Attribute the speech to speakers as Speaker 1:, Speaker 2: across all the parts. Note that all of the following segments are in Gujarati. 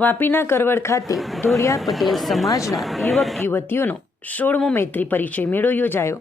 Speaker 1: વાપીના કરવડ ખાતે ધોળિયા પટેલ સમાજના યુવક યુવતીઓનો સોળમો મૈત્રી પરિચય મેળો યોજાયો.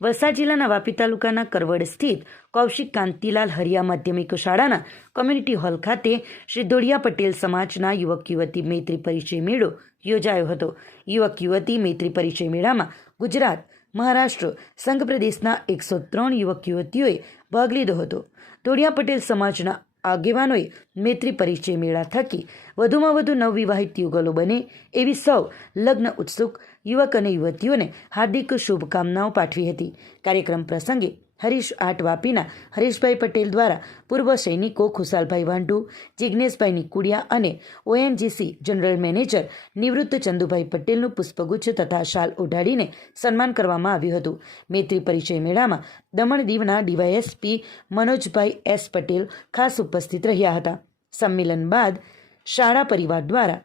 Speaker 1: વલસાડ જિલ્લાના વાપી તાલુકાના કરવડ સ્થિત કૌશિક કાંતિલાલ હરિયા માધ્યમિક શાળાના કોમ્યુનિટી હોલ ખાતે શ્રી ધોળિયા પટેલ સમાજના યુવક યુવતી મૈત્રી પરિચય મેળો યોજાયો હતો. યુવક યુવતી મૈત્રી પરિચય મેળામાં ગુજરાત, મહારાષ્ટ્ર, સંઘ પ્રદેશના એકસો ત્રણ યુવક યુવતીઓએ ભાગ લીધો હતો. ધોળિયા પટેલ સમાજના આગેવાનોએ મૈત્રી પરિચય મેળા થકી વધુમાં વધુ નવવિવાહિત યુગલો બને એવી સૌ લગ્ન ઉત્સુક યુવક અને યુવતીઓને હાર્દિક શુભકામનાઓ પાઠવી હતી. કાર્યક્રમ પ્રસંગે હરીશ આટ વાપીના હરીશભાઈ પટેલ દ્વારા પૂર્વ સૈનિકો ખુશાલભાઈ વાંઢુ જિજ્ઞેશભાઈ નિકુડિયા અને ઓએનજીસી જનરલ મેનેજર નિવૃત્ત ચંદુભાઈ પટેલનું પુષ્પગુચ્છ તથા શાલ ઓઢાડીને સન્માન કરવામાં આવ્યું હતું. મૈત્રી પરિચય મેળામાં દમણ દીવના ડીવાયએસપી મનોજભાઈ એસ પટેલ ખાસ ઉપસ્થિત રહ્યા હતા. સંમેલન બાદ શાળા પરિવાર દ્વારા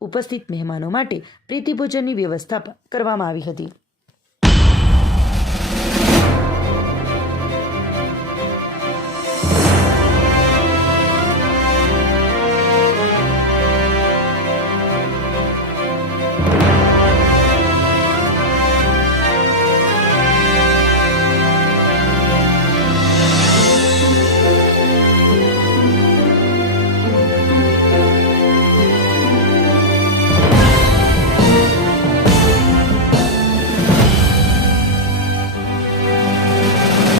Speaker 1: ઉપસ્થિત મહેમાનો માટે પ્રીતિભોજનની વ્યવસ્થા કરવામાં આવી હતી.